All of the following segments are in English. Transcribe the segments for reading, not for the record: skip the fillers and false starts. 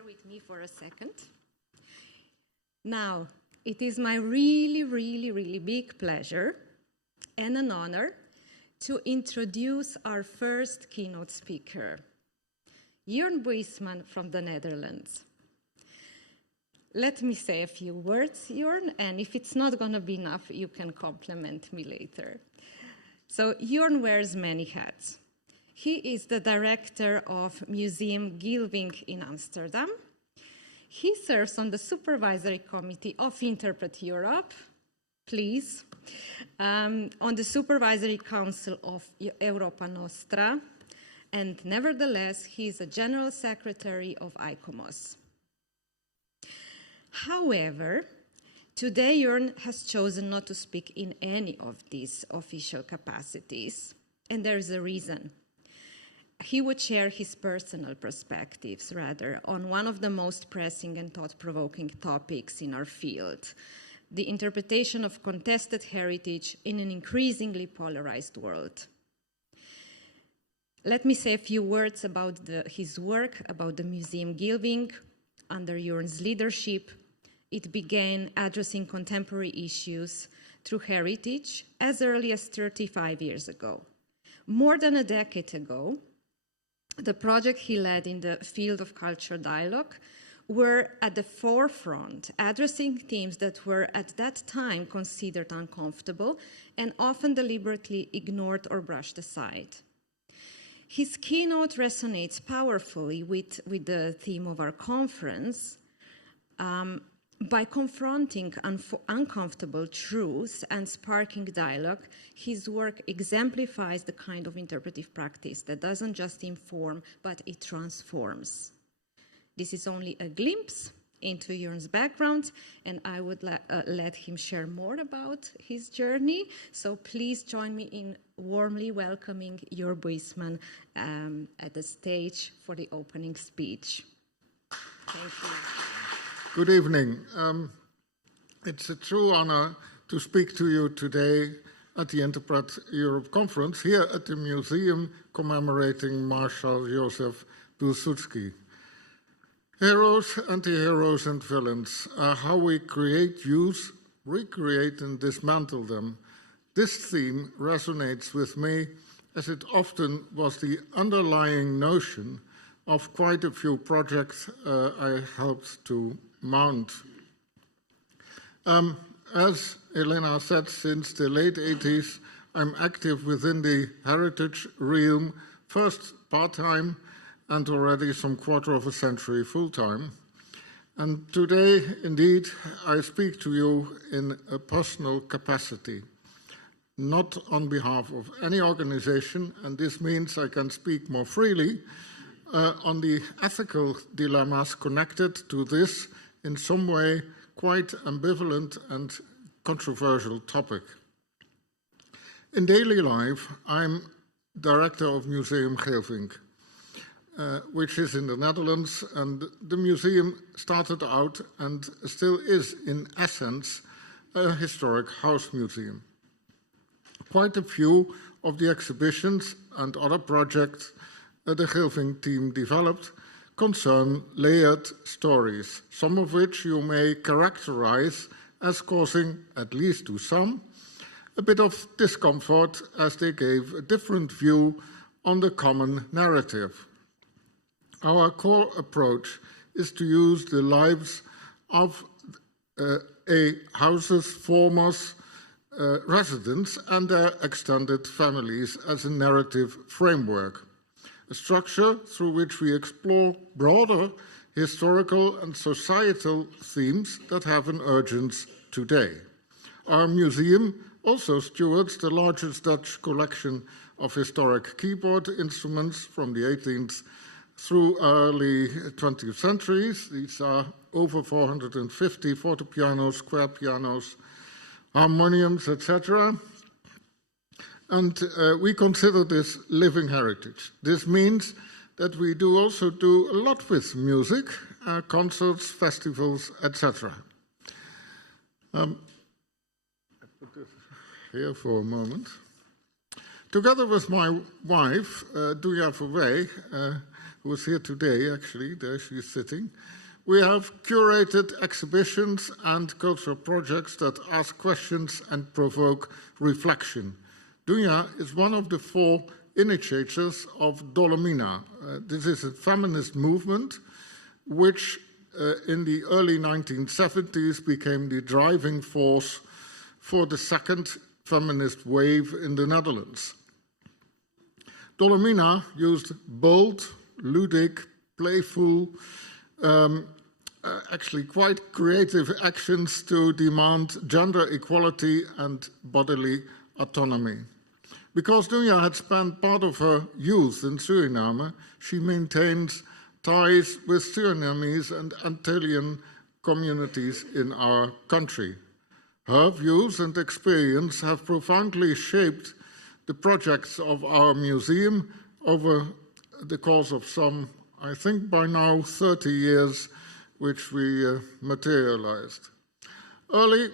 bear with me for a second. Now, it is my really big pleasure and an honor to introduce our first keynote speaker, Jurn Buisman from the Netherlands. Let me say a few words, Jurn, and if it's not going to be enough, you can compliment me later. So Jurn wears many hats. He is the director of Museum Gilving in Amsterdam. He serves on the supervisory committee of Interpret Europe, please, on the supervisory council of Europa Nostra, and nevertheless, he is a general secretary of ICOMOS. However, today Jurn has chosen not to speak in any of these official capacities, and there is a reason. He would share his personal perspectives, rather, on one of the most pressing and thought-provoking topics in our field, the interpretation of contested heritage in an increasingly polarized world. Let me say a few words about his work, about the Museum Gilving. Under Jurn's leadership, it began addressing contemporary issues through heritage as early as 35 years ago. More than a decade ago, the project he led in the field of cultural dialogue were at the forefront, addressing themes that were at that time considered uncomfortable and often deliberately ignored or brushed aside. His keynote resonates powerfully with the theme of our conference by confronting uncomfortable truths and sparking dialogue. His work exemplifies the kind of interpretive practice that doesn't just inform, but it transforms. This is only a glimpse into Jurn's background, and I would let him share more about his journey. So please join me in warmly welcoming Jurn Buisman at the stage for the opening speech. Thank you. Good evening. It's a true honor to speak to you today at the Interpret Europe conference here at the museum commemorating Marshal Joseph Pilsudski. Heroes, anti-heroes and villains are how we create, use, recreate and dismantle them. This theme resonates with me as it often was the underlying notion of quite a few projects I helped to mount. As Elena said, since the late 80s, I'm active within the heritage realm, first part-time and already some quarter of a century full-time. And today, indeed, I speak to you in a personal capacity, not on behalf of any organization, and this means I can speak more freely on the ethical dilemmas connected to this, in some way, quite ambivalent and controversial topic. In daily life, I'm director of Museum Gilving, which is in the Netherlands, and the museum started out and still is, in essence, a historic house museum. Quite a few of the exhibitions and other projects the Gilving team developed concern layered stories, some of which you may characterize as causing, at least to some, a bit of discomfort as they gave a different view on the common narrative. Our core approach is to use the lives of a house's former residents and their extended families as a narrative framework, a structure through which we explore broader historical and societal themes that have an urgence today. Our museum also stewards the largest Dutch collection of historic keyboard instruments from the 18th through early 20th centuries. These are over 450 fortepianos, square pianos, harmoniums, etc. And we consider this living heritage. This means that we also do a lot with music, concerts, festivals, etc. I put this here for a moment. Together with my wife, Duja Verwey, who is here today, actually, there she is sitting. We have curated exhibitions and cultural projects that ask questions and provoke reflection. Dunja is one of the 4 initiators of Dolomina. This is a feminist movement which in the early 1970s became the driving force for the second feminist wave in the Netherlands. Dolomina used bold, ludic, playful, actually quite creative actions to demand gender equality and bodily autonomy. Because Dunja had spent part of her youth in Suriname, she maintains ties with Surinamese and Antillean communities in our country. Her views and experience have profoundly shaped the projects of our museum over the course of some, I think by now, 30 years, which we materialized. Already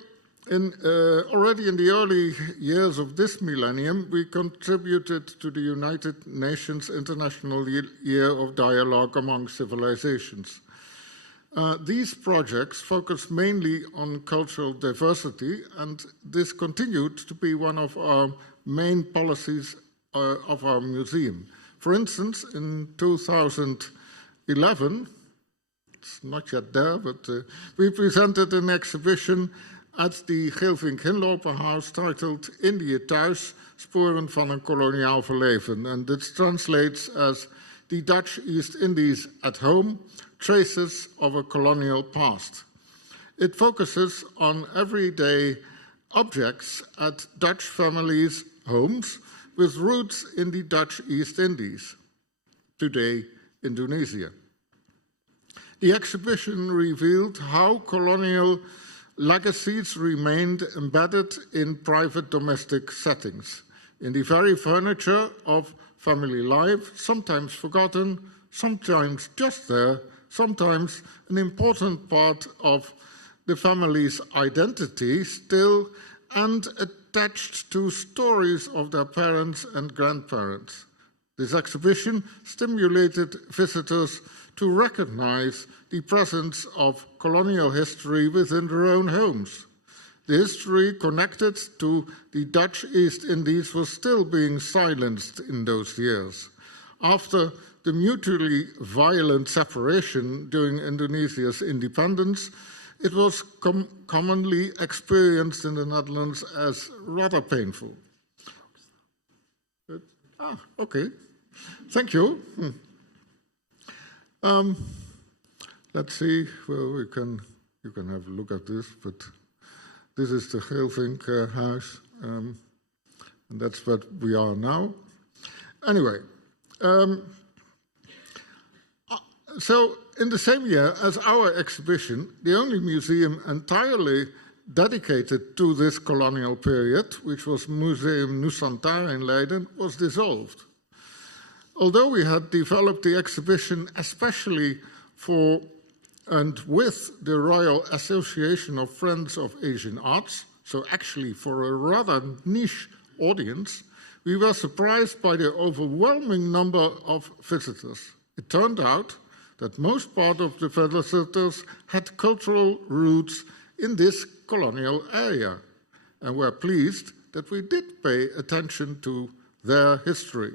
in the early years of this millennium, we contributed to the United Nations International Year of Dialogue Among Civilizations. These projects focus mainly on cultural diversity, and this continued to be one of our main policies of our museum. For instance, in 2011, it's not yet there, but we presented an exhibition at the Geelvink Hinloperhuis titled Indië thuis, sporen van een koloniaal verleven. And it translates as The Dutch East Indies at Home, Traces of a Colonial Past. It focuses on everyday objects at Dutch families' homes with roots in the Dutch East Indies, today Indonesia. The exhibition revealed how colonial legacies remained embedded in private domestic settings, in the very furniture of family life, sometimes forgotten, sometimes just there, sometimes an important part of the family's identity still, and attached to stories of their parents and grandparents. This exhibition stimulated visitors to recognize the presence of colonial history within their own homes. The history connected to the Dutch East Indies was still being silenced in those years. After the mutually violent separation during Indonesia's independence, it was commonly experienced in the Netherlands as rather painful. Okay. Thank you. Let's see. Well, you can have a look at this, but this is the Geelvink house, and that's what we are now. Anyway, so in the same year as our exhibition, the only museum entirely dedicated to this colonial period, which was Museum Nusantara in Leiden, was dissolved. Although we had developed the exhibition especially for and with the Royal Association of Friends of Asian Arts, so actually for a rather niche audience, we were surprised by the overwhelming number of visitors. It turned out that most part of the visitors had cultural roots in this colonial area, and were pleased that we did pay attention to their history.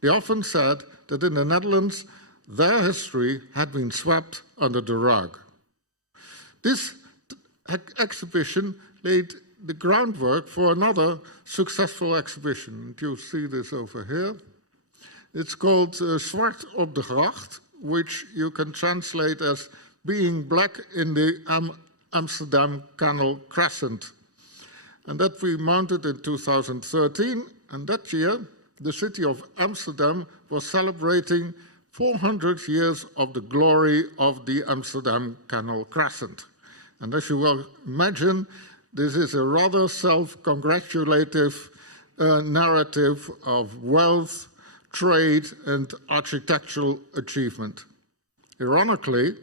They often said that in the Netherlands, their history had been swept under the rug. This exhibition laid the groundwork for another successful exhibition. You see this over here. It's called Zwart op de Gracht, which you can translate as being black in the Amsterdam Canal Crescent. And that we mounted in 2013, and that year the city of Amsterdam was celebrating 400 years of the glory of the Amsterdam Canal Crescent. And as you will imagine, this is a rather self-congratulative narrative of wealth, trade, and architectural achievement. Ironically,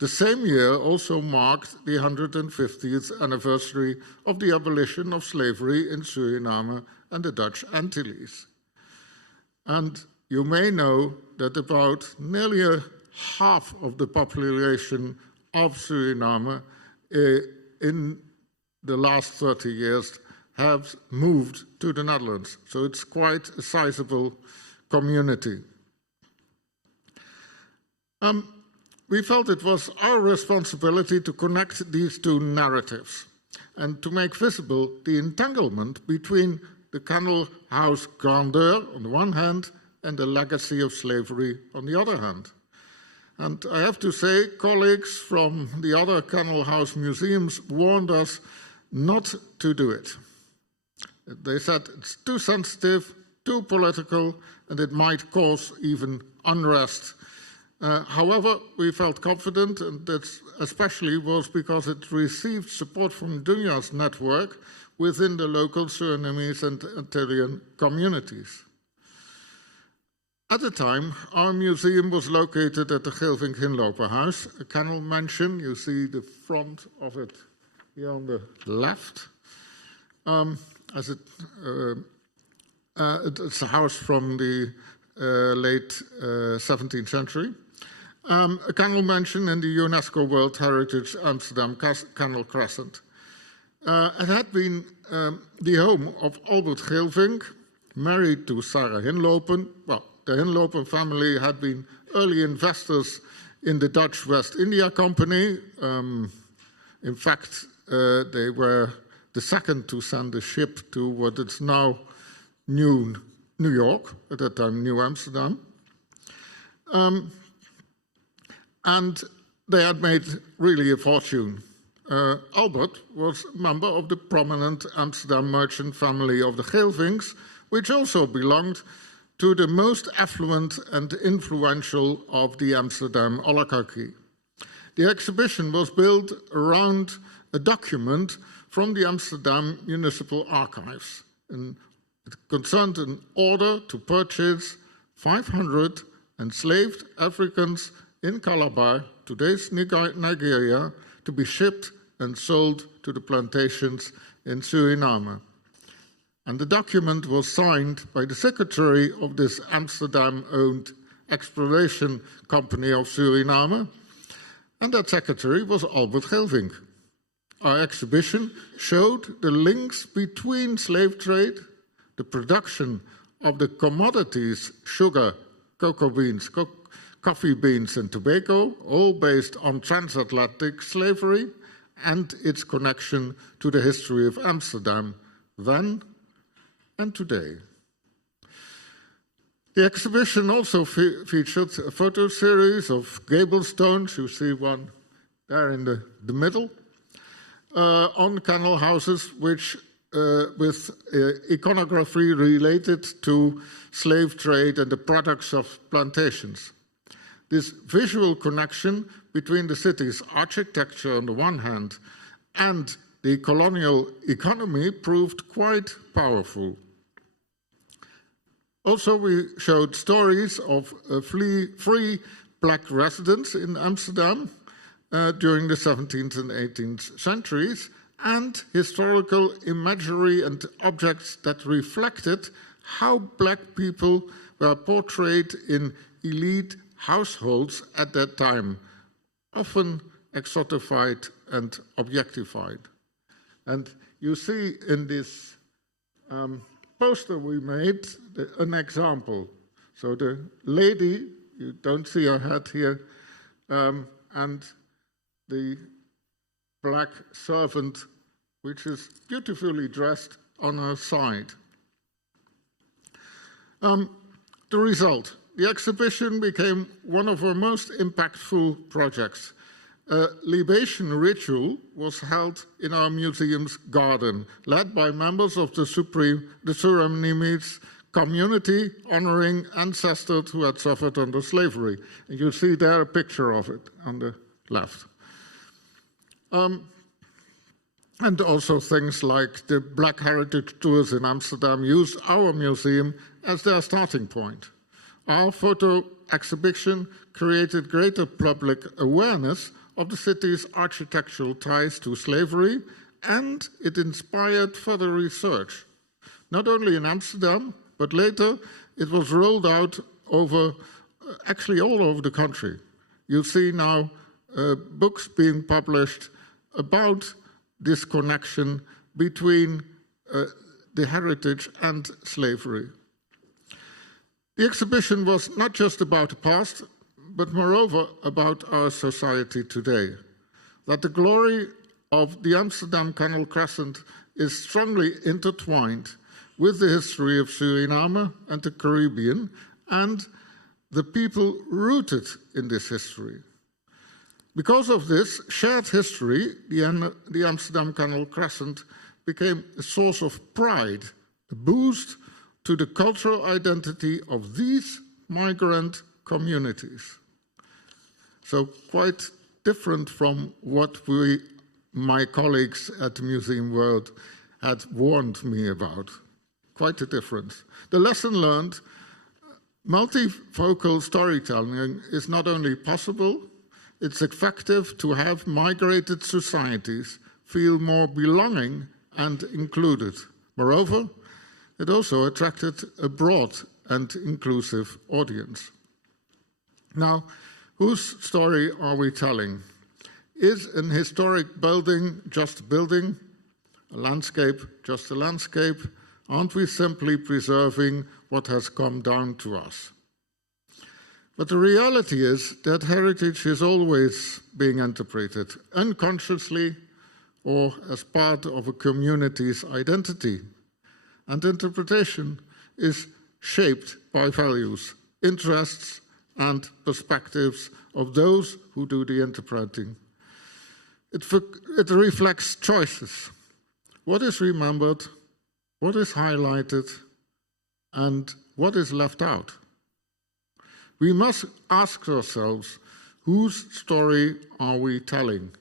the same year also marked the 150th anniversary of the abolition of slavery in Suriname and the Dutch Antilles. And you may know that about nearly half of the population of Suriname in the last 30 years have moved to the Netherlands. So it's quite a sizable community. We felt it was our responsibility to connect these two narratives and to make visible the entanglement between the kennel house grandeur on the one hand and the legacy of slavery on the other hand. And I have to say, colleagues from the other kennel house museums warned us not to do it. They said it's too sensitive, too political, and it might cause even unrest. However, we felt confident, and that especially was because it received support from Dunya's network within the local Surinamese and Antillean communities. At the time, our museum was located at the Geelvink Hinloperhuis, a kennel mansion. You see the front of it here on the left. It's a house from the late 17th century. A kennel mansion in the UNESCO World Heritage Amsterdam Kennel Crescent. It had been the home of Albert Geelvink, married to Sarah Hinlopen. Well, the Hinlopen family had been early investors in the Dutch West India Company. In fact, they were the second to send a ship to what is now New York, at that time New Amsterdam. And they had made really a fortune. Albert was a member of the prominent Amsterdam merchant family of the Geelvinks, which also belonged to the most affluent and influential of the Amsterdam oligarchy. The exhibition was built around a document from the Amsterdam Municipal Archives. And it concerned an order to purchase 500 enslaved Africans in Calabar, today's Nigeria, to be shipped and sold to the plantations in Suriname. And the document was signed by the secretary of this Amsterdam-owned exploration company of Suriname, and that secretary was Albert Geelvink. Our exhibition showed the links between slave trade, the production of the commodities, sugar, cocoa beans, coffee beans and tobacco, all based on transatlantic slavery, and its connection to the history of Amsterdam then and today. The exhibition also featured a photo series of gable stones. You see one there in the middle, on kennel houses, which with iconography related to slave trade and the products of plantations. This visual connection between the city's architecture on the one hand and the colonial economy proved quite powerful. Also, we showed stories of free black residents in Amsterdam during the 17th and 18th centuries, and historical imagery and objects that reflected how black people were portrayed in elite households at that time, often exotified and objectified. And you see in this poster we made an example. So the lady, you don't see her head here, and the black servant, which is beautifully dressed on her side. The result. The exhibition became one of our most impactful projects. A libation ritual was held in our museum's garden, led by members of the Surinamese community, honoring ancestors who had suffered under slavery. And you see there a picture of it on the left. And also things like the Black Heritage Tours in Amsterdam used our museum as their starting point. Our photo exhibition created greater public awareness of the city's architectural ties to slavery, and it inspired further research. Not only in Amsterdam, but later it was rolled out actually all over the country. You see now books being published about this connection between the heritage and slavery. The exhibition was not just about the past, but moreover about our society today. That the glory of the Amsterdam Canal Crescent is strongly intertwined with the history of Suriname and the Caribbean and the people rooted in this history. Because of this shared history, the Amsterdam Canal Crescent became a source of pride, a boost to the cultural identity of these migrant communities. So quite different from what my colleagues at the Museum World had warned me about. Quite a difference. The lesson learned, multifocal storytelling is not only possible, it's effective to have migrated societies feel more belonging and included. Moreover, it also attracted a broad and inclusive audience. Now, whose story are we telling? Is an historic building just a building? A landscape just a landscape? Aren't we simply preserving what has come down to us? But the reality is that heritage is always being interpreted unconsciously or as part of a community's identity. And interpretation is shaped by values, interests, and perspectives of those who do the interpreting. It reflects choices. What is remembered, what is highlighted, and what is left out? We must ask ourselves, whose story are we telling?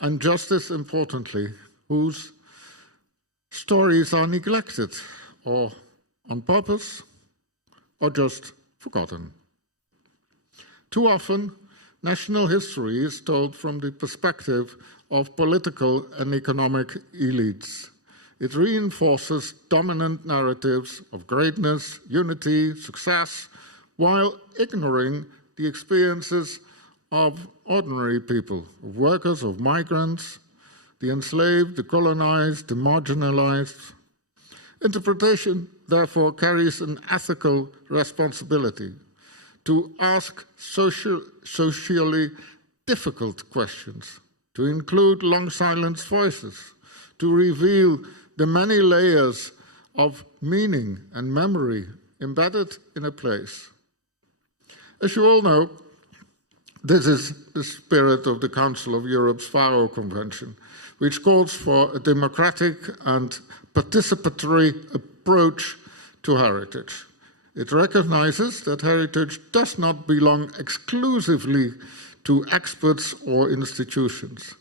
And just as importantly, whose stories are neglected, or on purpose, or just forgotten? Too often, national history is told from the perspective of political and economic elites. It reinforces dominant narratives of greatness, unity, success, while ignoring the experiences of ordinary people, of workers, of migrants, the enslaved, the colonized, the marginalized. Interpretation, therefore, carries an ethical responsibility to ask socially difficult questions, to include long-silenced voices, to reveal the many layers of meaning and memory embedded in a place. As you all know, this is the spirit of the Council of Europe's Faro Convention, which calls for a democratic and participatory approach to heritage. It recognizes that heritage does not belong exclusively to experts or institutions.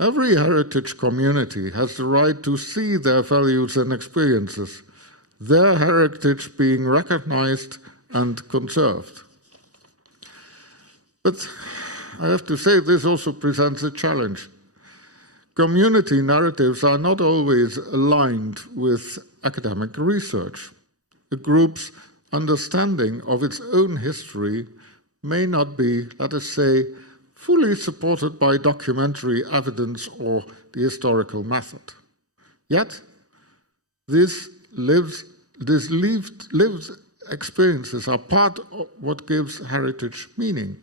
Every heritage community has the right to see their values and experiences, their heritage being recognized and conserved. But I have to say this also presents a challenge. Community narratives are not always aligned with academic research. A group's understanding of its own history may not be, let us say, fully supported by documentary evidence or the historical method. Yet, these lived experiences are part of what gives heritage meaning.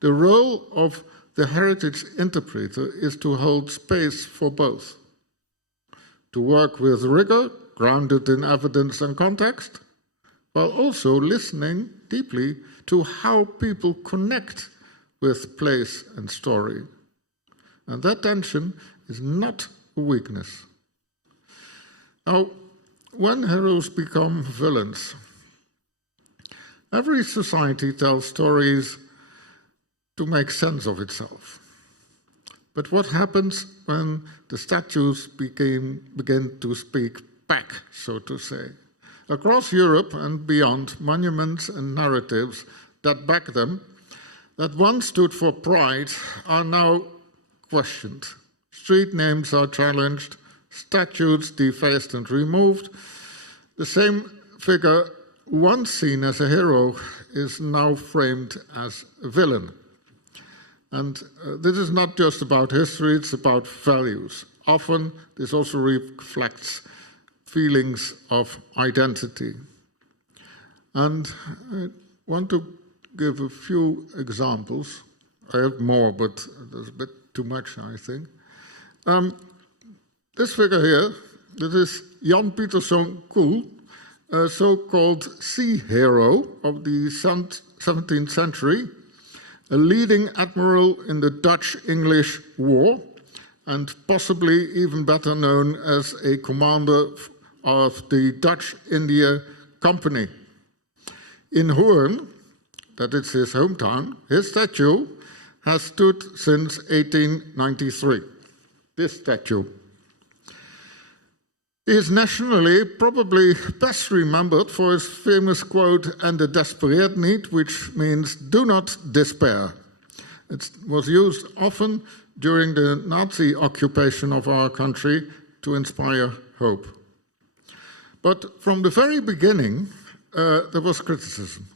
The role of the heritage interpreter is to hold space for both, to work with rigor, grounded in evidence and context, while also listening deeply to how people connect with place and story. And that tension is not a weakness. Now, when heroes become villains, every society tells stories to make sense of itself. But what happens when the statues begin to speak back, so to say? Across Europe and beyond, monuments and narratives that back them, that once stood for pride, are now questioned. Street names are challenged, statues defaced and removed. The same figure once seen as a hero is now framed as a villain. And this is not just about history, it's about values. Often this also reflects feelings of identity. And I want to give a few examples. I have more, but there's a bit too much, I think. This figure here, this is Jurn Buisman, a so-called sea hero of the 17th century, a leading admiral in the Dutch-English War, and possibly even better known as a commander of the Dutch India Company. In Hoorn, that is his hometown, his statue has stood since 1893. This statue. He is nationally probably best remembered for his famous quote, "En de despereert niet," which means "do not despair." It was used often during the Nazi occupation of our country to inspire hope. But from the very beginning, there was criticism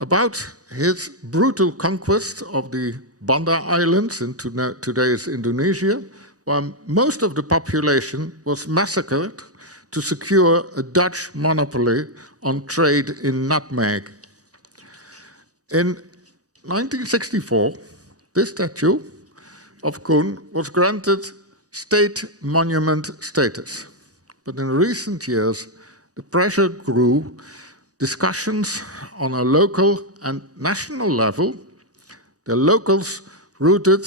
about his brutal conquest of the Banda Islands in today's Indonesia, where most of the population was massacred to secure a Dutch monopoly on trade in nutmeg. In 1964, this statue of Kuhn was granted state monument status. But in recent years, the pressure grew. Discussions on a local and national level, the locals rooted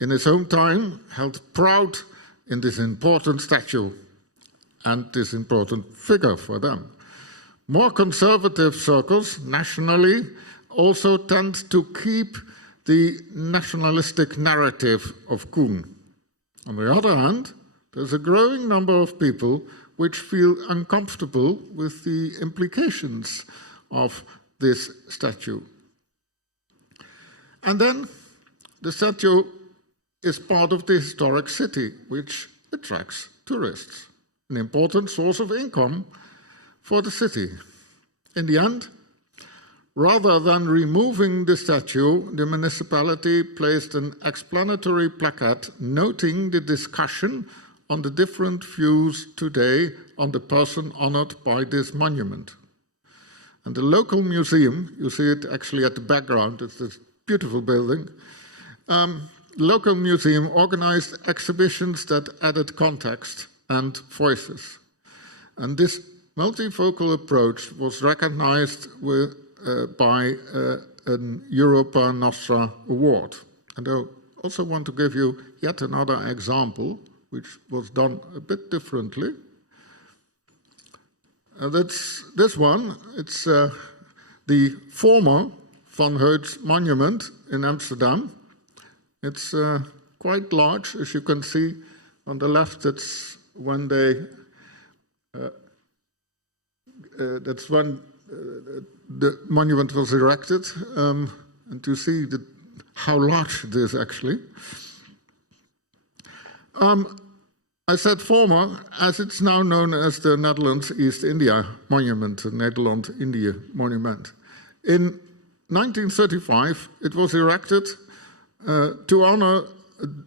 in his hometown held proud in this important statue and this important figure for them. More conservative circles nationally also tend to keep the nationalistic narrative of Kuhn. On the other hand, there's a growing number of people which feel uncomfortable with the implications of this statue. And then the statue is part of the historic city, which attracts tourists, an important source of income for the city. In the end, rather than removing the statue, the municipality placed an explanatory placard noting the discussion on the different views today on the person honored by this monument. And the local museum, you see it actually at the background, it's this beautiful building. Local museum organized exhibitions that added context and voices. And this multifocal approach was recognized by an Europa Nostra award. And I also want to give you yet another example, which was done a bit differently. That's this one. It's the former Van Heut's monument in Amsterdam. It's quite large, as you can see on the left. That's when the monument was erected, and you see how large it is actually. I said former, as it's now known as the Netherlands East India Monument, the Nederland-India Monument. In 1935, it was erected to honor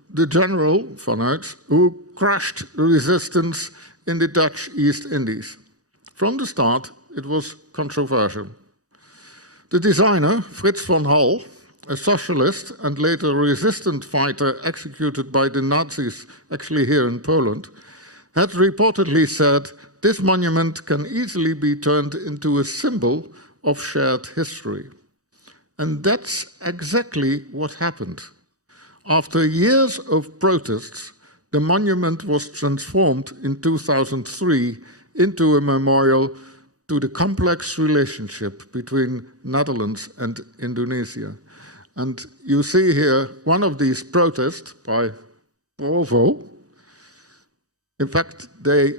the General Van Heut, who crushed resistance in the Dutch East Indies. From the start, it was controversial. The designer, Frits van Hal, a socialist and later resistance fighter executed by the Nazis, actually here in Poland, had reportedly said, "This monument can easily be turned into a symbol of shared history." And that's exactly what happened. After years of protests, the monument was transformed in 2003 into a memorial to the complex relationship between Netherlands and Indonesia. And you see here one of these protests by Provo. In fact, they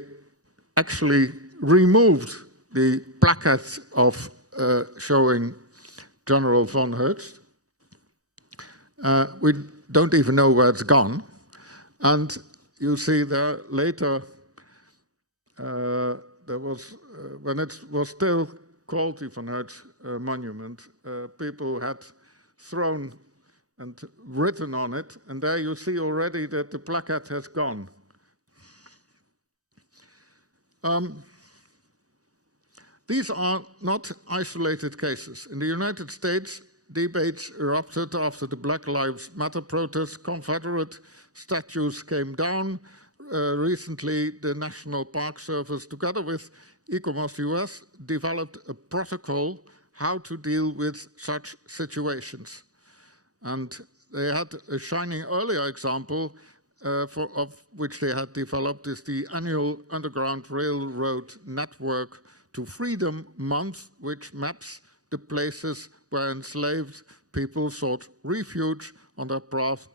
actually removed the placard of showing General Van Heut. We don't even know where it's gone. And you see there later there was, when it was still called the Van Huyt Monument, people had thrown and written on it, and there you see already that the placard has gone. These are not isolated cases. In the United States, debates erupted after the Black Lives Matter protests. Confederate statues came down. Recently, the National Park Service, together with Ecomos US, developed a protocol how to deal with such situations. And they had a shining earlier example of which they had developed is the annual Underground Railroad Network to Freedom Month, which maps the places where enslaved people sought refuge on their path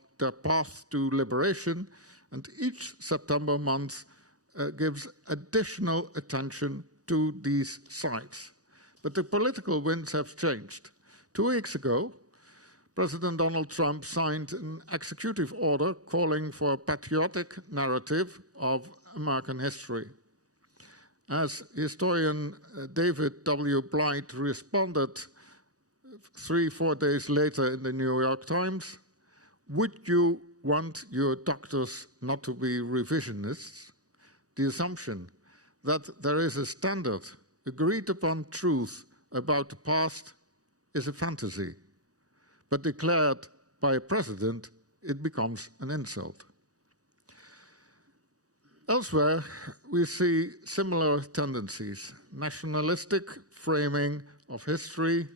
to liberation. And each September month gives additional attention to these sites. But the political winds have changed. 2 weeks ago, President Donald Trump signed an executive order calling for a patriotic narrative of American history. As historian David W. Blight responded 3-4 days later in the New York Times, would you want your doctors not to be revisionists? The assumption that there is a standard, agreed upon truth about the past is a fantasy, but declared by a president, it becomes an insult. Elsewhere, we see similar tendencies: nationalistic framing of history,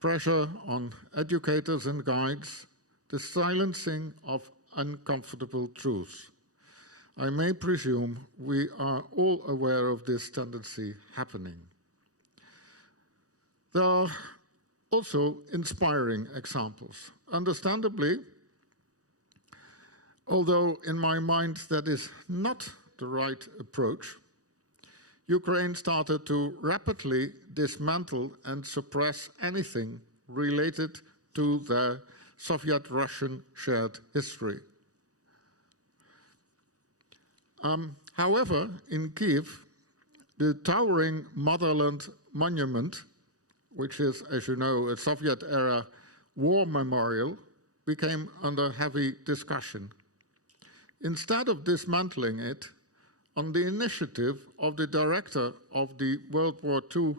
pressure on educators and guides, the silencing of uncomfortable truths. I may presume we are all aware of this tendency happening. There are also inspiring examples. Understandably, although in my mind that is not the right approach, Ukraine started to rapidly dismantle and suppress anything related to their Soviet-Russian shared history. However, in Kyiv, the towering Motherland Monument, which is, as you know, a Soviet-era war memorial, became under heavy discussion. Instead of dismantling it, on the initiative of the director of the World War II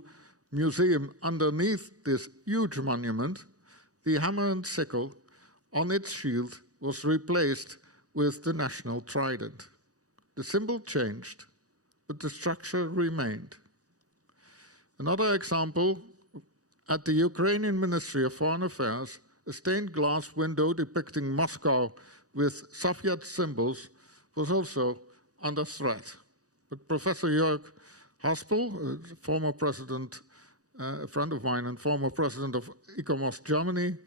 museum underneath this huge monument, the hammer and sickle on its shield was replaced with the national trident. The symbol changed, but the structure remained. Another example, at the Ukrainian Ministry of Foreign Affairs, a stained glass window depicting Moscow with Soviet symbols was also under threat. But Professor Jörg Haspel, former president, a friend of mine and former president of Ecomos Germany,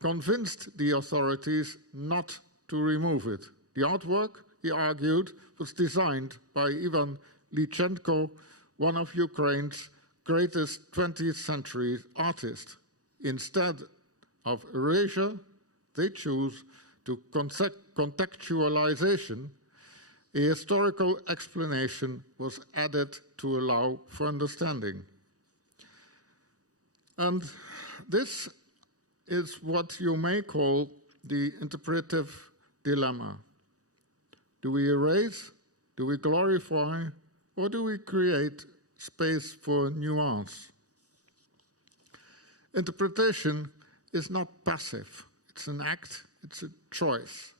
convinced the authorities not to remove it. The artwork, he argued, was designed by Ivan Lychenko, one of Ukraine's greatest 20th century artists. Instead of erasure, they choose to contextualization. A historical explanation was added to allow for understanding. And this is what you may call the interpretive dilemma. Do we erase, do we glorify, or do we create space for nuance? Interpretation is not passive. It's an act, it's a choice.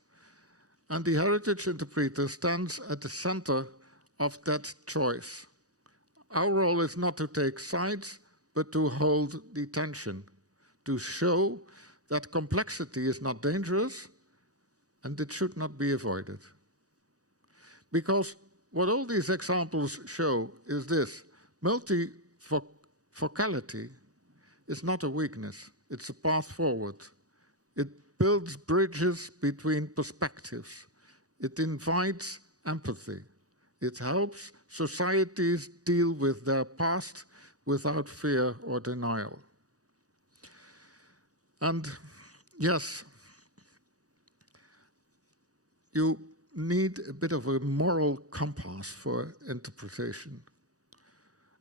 And the heritage interpreter stands at the center of that choice. Our role is not to take sides, but to hold the tension, to show that complexity is not dangerous and it should not be avoided. Because what all these examples show is this: multifocality is not a weakness, it's a path forward. It builds bridges between perspectives. It invites empathy. It helps societies deal with their past without fear or denial. And yes, you need a bit of a moral compass for interpretation.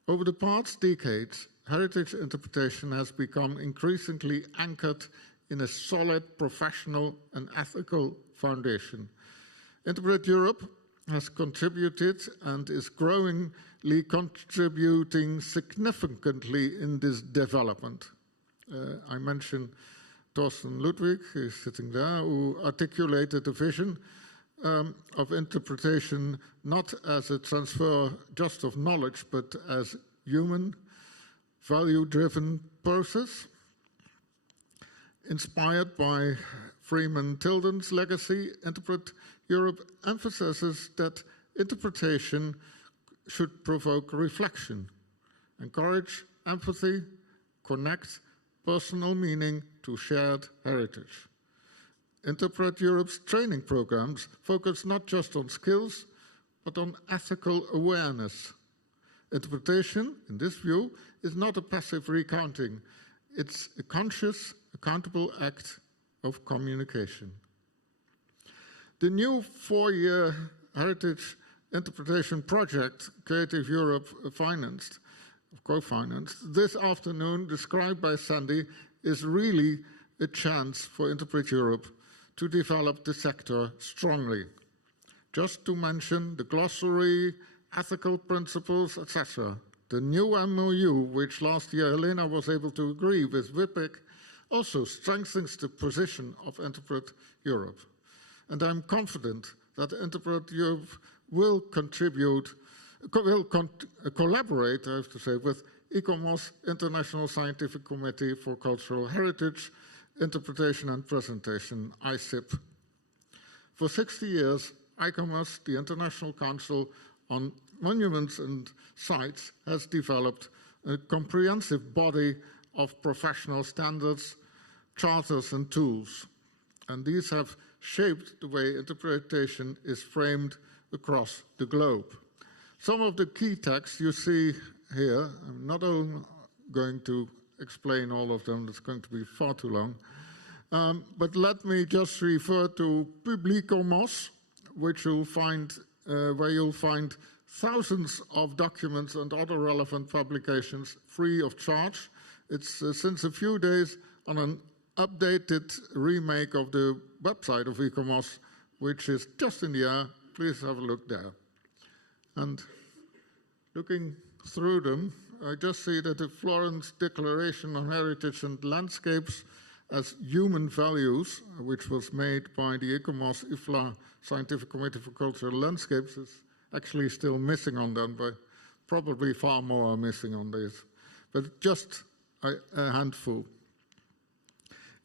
Over the past decades, heritage interpretation has become increasingly anchored in a solid professional and ethical foundation. Interpret Europe has contributed and is growingly contributing significantly in this development. I mentioned Thorsten Ludwig, he's sitting there, who articulated the vision of interpretation not as a transfer just of knowledge, but as human, value-driven process. Inspired by Freeman Tilden's legacy, Interpret Europe emphasizes that interpretation should provoke reflection, encourage empathy, connect personal meaning to shared heritage. Interpret Europe's training programs focus not just on skills, but on ethical awareness. Interpretation, in this view, is not a passive recounting. It's a conscious, accountable act of communication. The new 4-year heritage interpretation project Creative Europe co-financed this afternoon, described by Sandy, is really a chance for Interpret Europe to develop the sector strongly. Just to mention the glossary, ethical principles, etc. The new MOU, which last year Helena was able to agree with WIPIC, also strengthens the position of Interpret Europe. And I'm confident that Interpret Europe will collaborate, I have to say, with ICOMOS, International Scientific Committee for Cultural Heritage, Interpretation and Presentation, ICIP. For 60 years, ICOMOS, the International Council on Monuments and Sites, has developed a comprehensive body of professional standards, charters and tools. And these have shaped the way interpretation is framed across the globe. Some of the key texts you see here, I'm not going to explain all of them, it's going to be far too long. But let me just refer to Publicomos, which you'll find, where you'll find thousands of documents and other relevant publications free of charge. It's since a few days on an updated remake of the website of ICOMOS, which is just in the air. Please have a look there. And looking through them, I just see that the Florence Declaration on Heritage and Landscapes as Human Values, which was made by the ICOMOS IFLA Scientific Committee for Cultural Landscapes, is actually still missing on them, but probably far more are missing on this. But just a handful.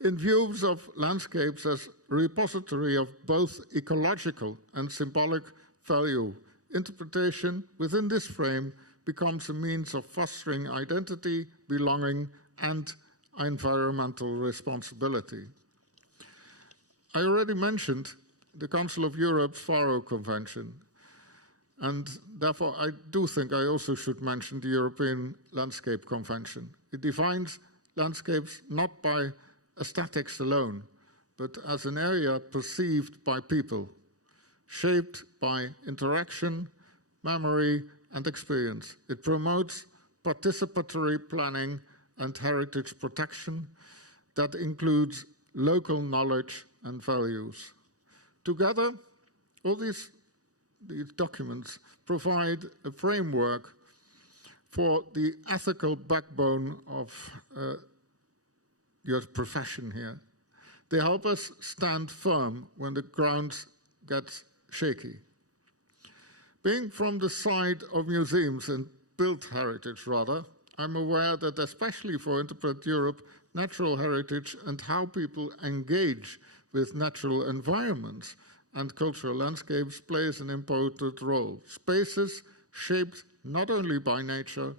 In views of landscapes as a repository of both ecological and symbolic value, interpretation within this frame becomes a means of fostering identity, belonging, and environmental responsibility. I already mentioned the Council of Europe's Faro Convention, and therefore I do think I also should mention the European Landscape Convention. It defines landscapes not by aesthetics alone, but as an area perceived by people, shaped by interaction, memory, and experience. It promotes participatory planning and heritage protection that includes local knowledge and values. Together, all these documents provide a framework for the ethical backbone of your profession here. They help us stand firm when the ground gets shaky. Being from the side of museums and built heritage, rather, I'm aware that especially for Interpret Europe, natural heritage and how people engage with natural environments and cultural landscapes plays an important role. Spaces shaped not only by nature,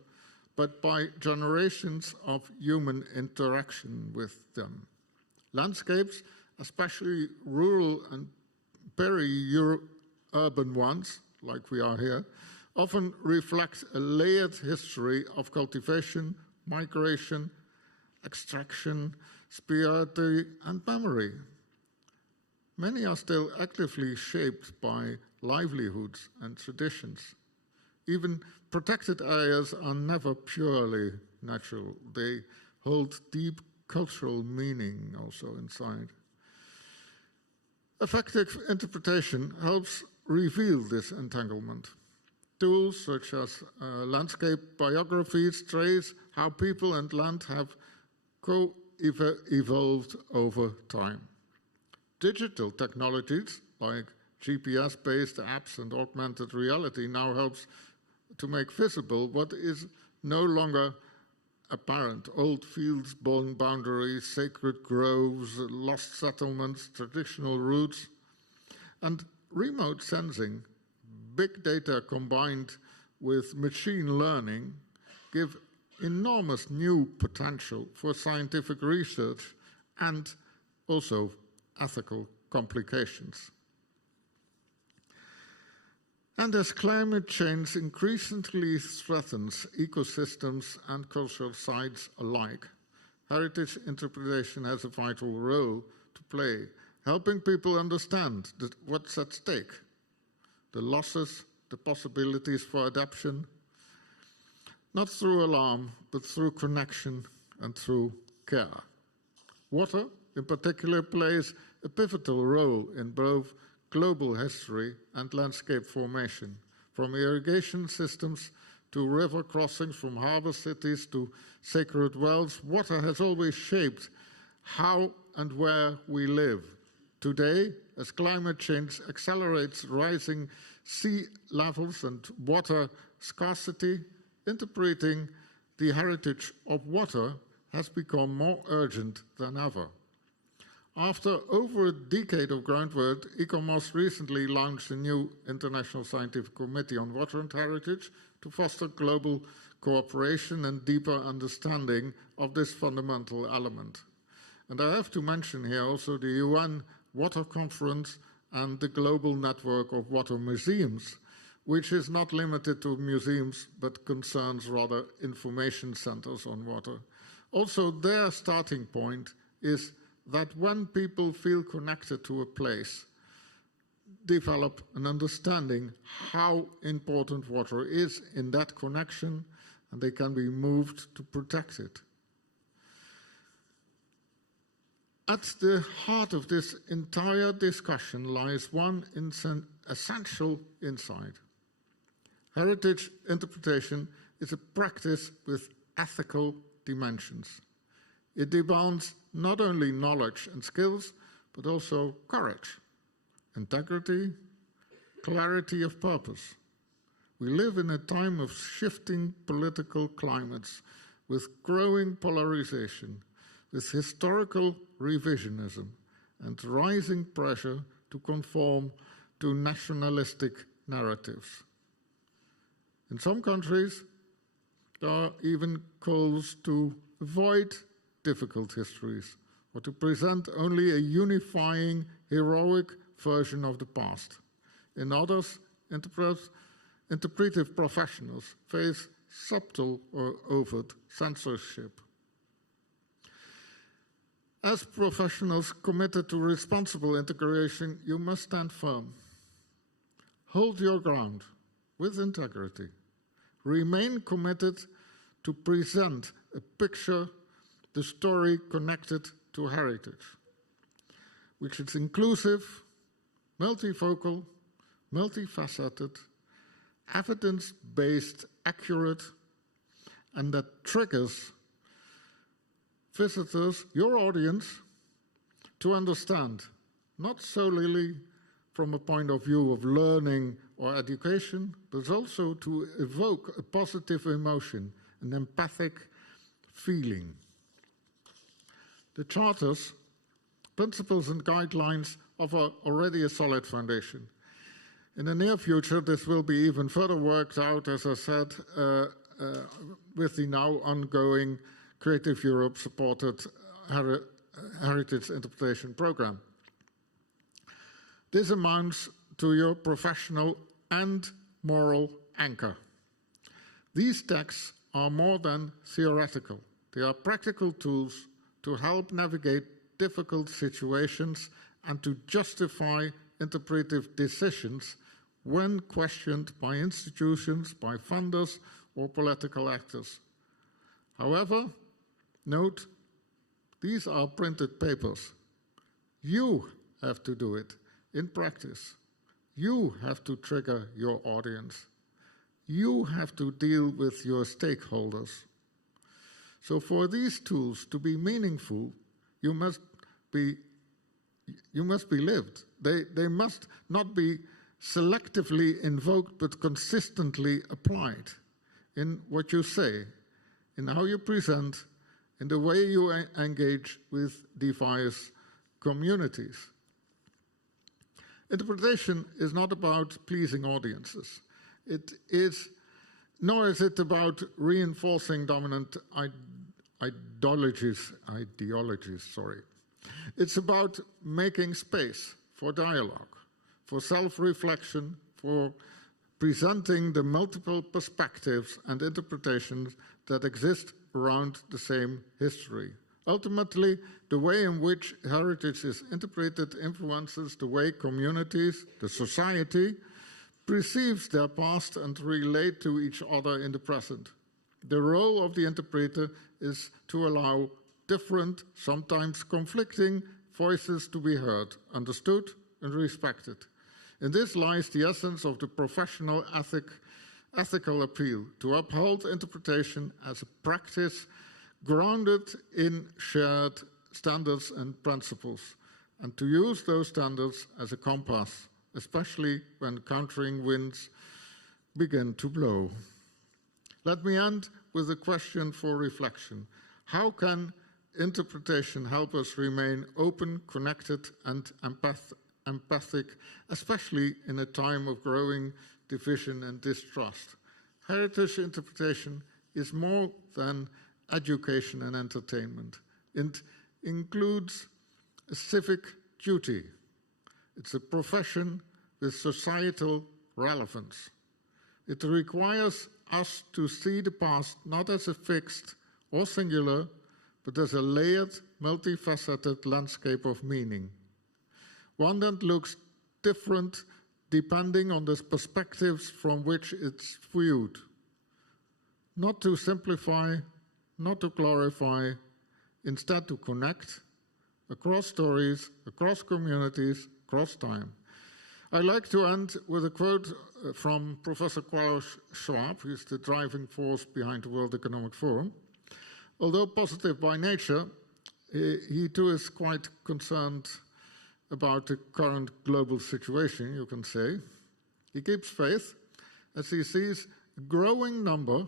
but by generations of human interaction with them. Landscapes, especially rural and peri-urban ones, like we are here, often reflect a layered history of cultivation, migration, extraction, spirituality, and memory. Many are still actively shaped by livelihoods and traditions. Even protected areas are never purely natural. They hold deep cultural meaning also inside. Effective interpretation helps reveal this entanglement. Tools such as landscape biographies trace how people and land have evolved over time. Digital technologies like GPS-based apps and augmented reality now helps to make visible what is no longer apparent. Old fields, boundaries, sacred groves, lost settlements, traditional routes, and remote sensing, big data combined with machine learning give enormous new potential for scientific research and also ethical complications. And as climate change increasingly threatens ecosystems and cultural sites alike, heritage interpretation has a vital role to play, helping people understand what's at stake, the losses, the possibilities for adaptation, not through alarm, but through connection and through care. Water, in particular, plays a pivotal role in both global history and landscape formation, from irrigation systems to river crossings, from harbor cities to sacred wells. Water has always shaped how and where we live. Today, as climate change accelerates rising sea levels and water scarcity, interpreting the heritage of water has become more urgent than ever. After over a decade of groundwork, ICOMOS recently launched a new International Scientific Committee on Water and Heritage to foster global cooperation and deeper understanding of this fundamental element. And I have to mention here also the UN Water Conference and the Global Network of Water Museums, which is not limited to museums but concerns rather information centers on water. Also, their starting point is that when people feel connected to a place, develop an understanding how important water is in that connection, and they can be moved to protect it. At the heart of this entire discussion lies one essential insight. Heritage interpretation is a practice with ethical dimensions. It demands not only knowledge and skills, but also courage, integrity, clarity of purpose. We live in a time of shifting political climates with growing polarization, with historical revisionism and rising pressure to conform to nationalistic narratives. In some countries, there are even calls to avoid difficult histories or to present only a unifying, heroic version of the past. In others, interpretive professionals face subtle or overt censorship. As professionals committed to responsible integration, you must stand firm. Hold your ground with integrity. Remain committed to present a picture, the story connected to heritage, which is inclusive, multifocal, multifaceted, evidence-based, accurate, and that triggers visitors, your audience, to understand, not solely from a point of view of learning or education, but also to evoke a positive emotion, an empathic feeling. The charters, principles and guidelines offer already a solid foundation. In the near future, this will be even further worked out, as I said, with the now ongoing Creative Europe supported Heritage Interpretation Program. This amounts to your professional and moral anchor. These texts are more than theoretical. They are practical tools to help navigate difficult situations and to justify interpretive decisions when questioned by institutions, by funders, or political actors. However, note, these are printed papers. You have to do it in practice. You have to trigger your audience. You have to deal with your stakeholders. So for these tools to be meaningful, you must be lived. They must not be selectively invoked, but consistently applied in what you say, in how you present, in the way you engage with diverse communities. Interpretation is not about pleasing audiences. Nor is it about reinforcing dominant ideologies. It's about making space for dialogue, for self-reflection, for presenting the multiple perspectives and interpretations that exist around the same history. Ultimately, the way in which heritage is interpreted influences the way communities, the society, perceives their past and relate to each other in the present. The role of the interpreter is to allow different, sometimes conflicting voices to be heard, understood, and respected. In this lies the essence of the professional ethical appeal, to uphold interpretation as a practice grounded in shared standards and principles, and to use those standards as a compass, especially when countering winds begin to blow. Let me end with a question for reflection. How can interpretation help us remain open, connected, and empathic, especially in a time of growing division and distrust? Heritage interpretation is more than education and entertainment. It includes a civic duty. It's a profession with societal relevance. It requires us to see the past not as a fixed or singular, but as a layered, multifaceted landscape of meaning. One that looks different depending on the perspectives from which it's viewed. Not to simplify, not to glorify, instead to connect across stories, across communities, across time. I'd like to end with a quote from Professor Klaus Schwab, who's the driving force behind the World Economic Forum. Although positive by nature, he too is quite concerned about the current global situation, you can say. He keeps faith as he sees a growing number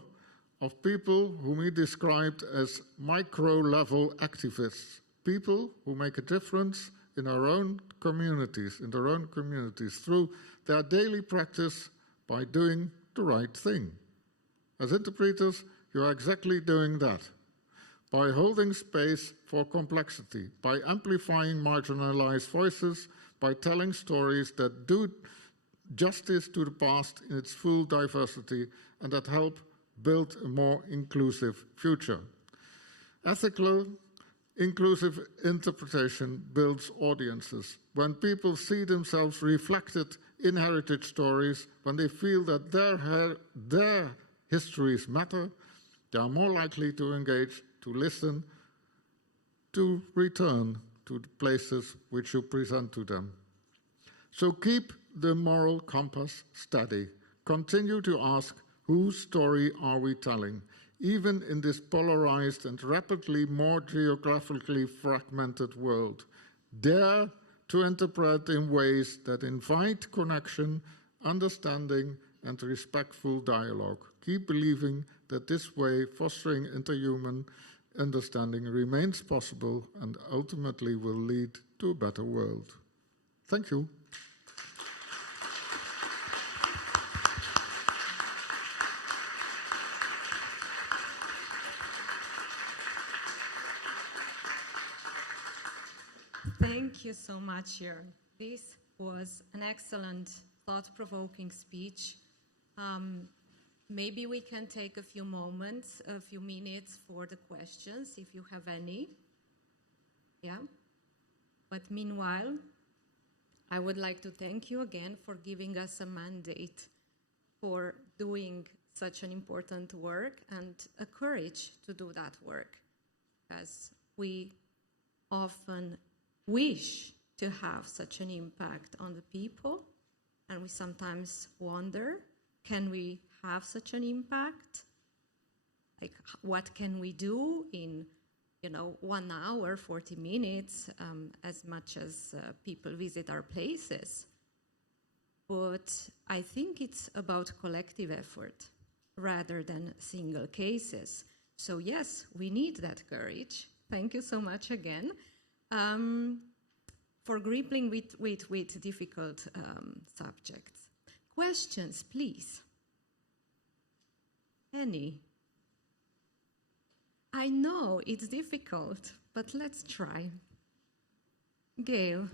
of people whom he described as micro-level activists, people who make a difference in their own communities through their daily practice by doing the right thing. As interpreters, you are exactly doing that. By holding space for complexity, by amplifying marginalized voices, by telling stories that do justice to the past in its full diversity and that help build a more inclusive future. Ethical, inclusive interpretation builds audiences. When people see themselves reflected in heritage stories, when they feel that their histories matter, they are more likely to engage, to listen, to return to the places which you present to them. So keep the moral compass steady. Continue to ask, whose story are we telling? Even in this polarized and rapidly more geographically fragmented world, dare to interpret in ways that invite connection, understanding, and respectful dialogue. Keep believing that this way fostering interhuman understanding remains possible and ultimately will lead to a better world. Thank you. Thank you so much, Jurn. This was an excellent, thought-provoking speech. Maybe we can take a few minutes for the questions, if you have any. Yeah? But meanwhile, I would like to thank you again for giving us a mandate for doing such an important work and a courage to do that work, as we often wish to have such an impact on the people, and we sometimes wonder, can we have such an impact? Like, what can we do in 1 hour, 40 minutes, as much as people visit our places? But I think it's about collective effort rather than single cases. So yes, we need that courage. Thank you so much again for grappling with difficult subjects. Questions, please. Any? I know it's difficult, but let's try. Gail.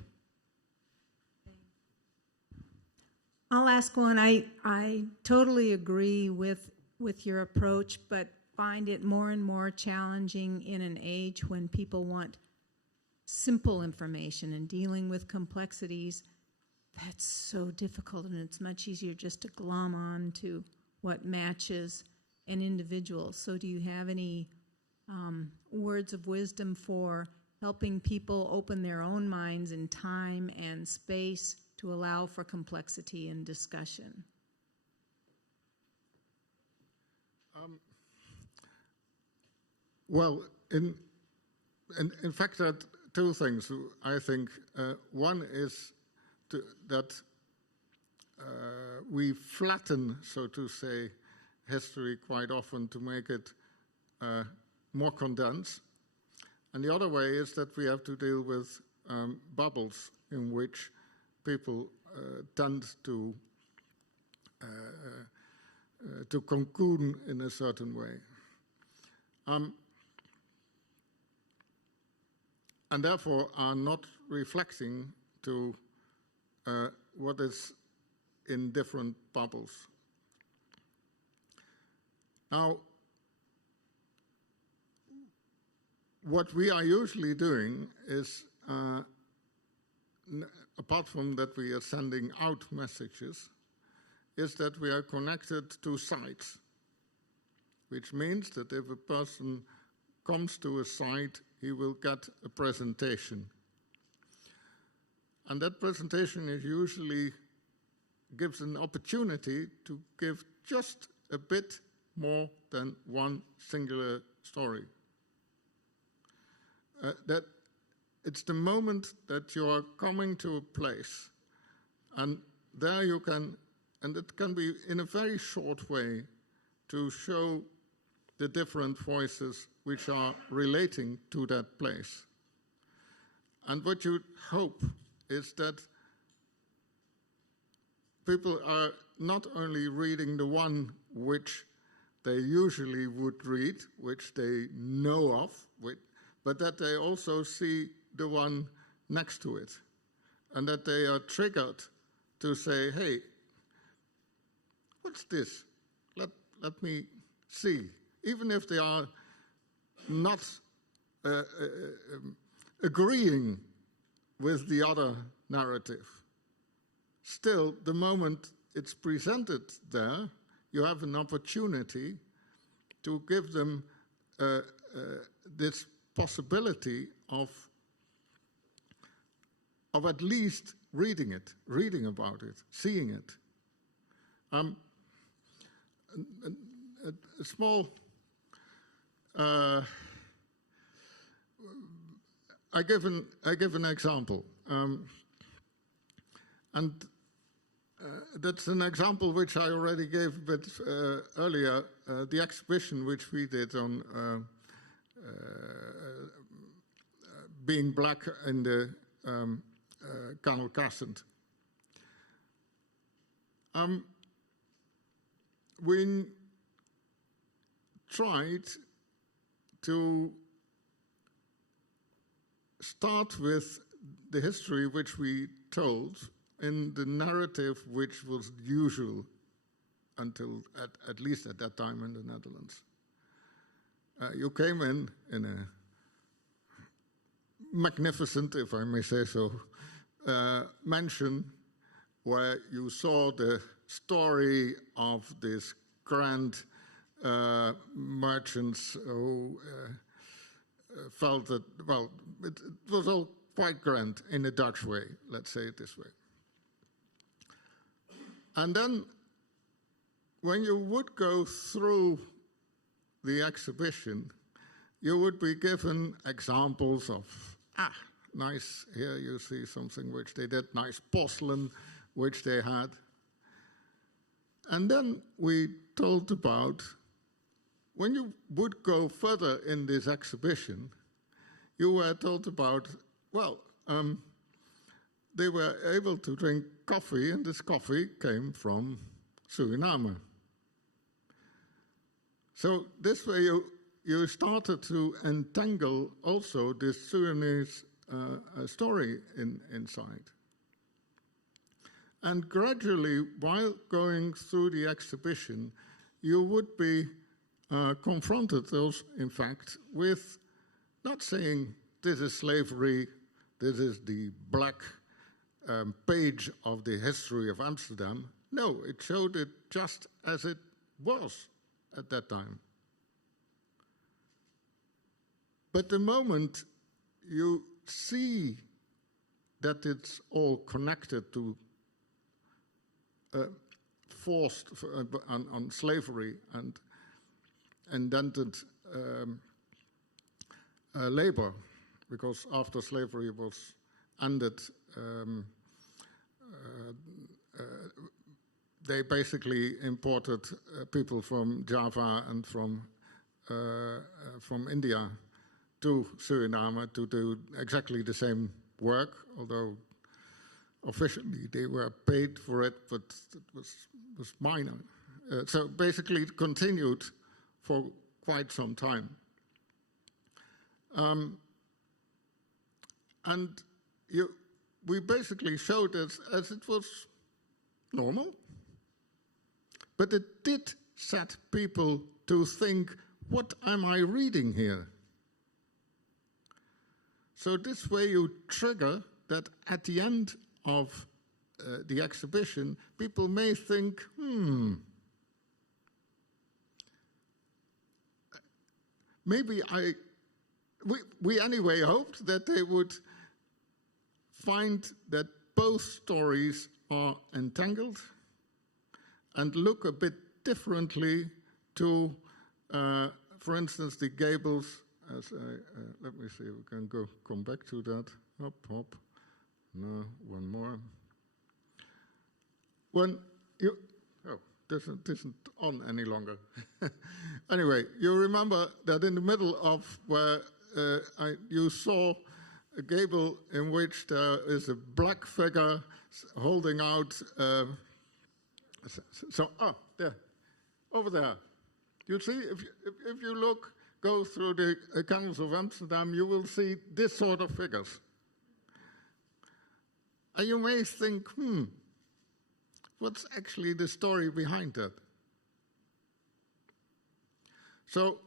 I'll ask one. I totally agree with your approach, but find it more and more challenging in an age when people want simple information, and dealing with complexities. That's so difficult, and it's much easier just to glom on to what matches an individual. So do you have any words of wisdom for helping people open their own minds in time and space to allow for complexity and discussion? Well, in fact, there are two things, I think. One is that we flatten, so to say, history quite often to make it more condensed. And the other way is that we have to deal with bubbles in which people tend to cocoon in a certain way. And therefore are not reflecting to what is in different bubbles. Now, what we are usually doing is, apart from that we are sending out messages, is that we are connected to sites, which means that if a person comes to a site, he will get a presentation. And that presentation is usually gives an opportunity to give just a bit more than one singular story. That it's the moment that you are coming to a place, and there you can, and it can be in a very short way, to show the different voices which are relating to that place. And what you hope is that people are not only reading the one which they usually would read, which they know of, but that they also see the one next to it, and that they are triggered to say, hey, what's this? Let me see. Even if they are not agreeing with the other narrative, still, the moment it's presented there, you have an opportunity to give them this possibility of at least reading it, reading about it, seeing it. A small, I give an example, and that's an example which I already gave a bit earlier. The exhibition which we did on being black in the Canal Crescent. We tried to start with the history which we told in the narrative which was usual until at least at that time in the Netherlands. You came in a magnificent, if I may say so, mention where you saw the story of this grand merchants who felt that, well, it was all quite grand in a Dutch way, let's say it this way. And then when you would go through the exhibition, you would be given examples of, nice, here you see something which they did, nice porcelain which they had. And then we told about, when you would go further in this exhibition, you were told about, well, they were able to drink coffee, and this coffee came from Suriname. So this way you started to entangle also this Surinamese story inside. And gradually, while going through the exhibition, you would be confronted, in fact, with not saying this is slavery, this is the black page of the history of Amsterdam. No, it showed it just as it was at that time. But the moment you see that it's all connected to forced on slavery and indented labor, because after slavery was ended, they basically imported people from Java and from India to Suriname to do exactly the same work, although officially they were paid for it, but it was minor. So basically it continued for quite some time. And we basically showed it as it was normal, but it did set people to think, what am I reading here? So this way you trigger that at the end of the exhibition, people may think, maybe we anyway hoped that they would find that both stories are entangled and look a bit differently to, for instance, the gables. Let me see if we can come back to that. Hop, hop. No, one more. When you, this isn't on any longer. Anyway, you remember that in the middle of where you saw a gable in which there is a black figure holding out. There, over there. You see, if you look, go through the canals of Amsterdam, you will see this sort of figures. And you may think, what's actually the story behind that? So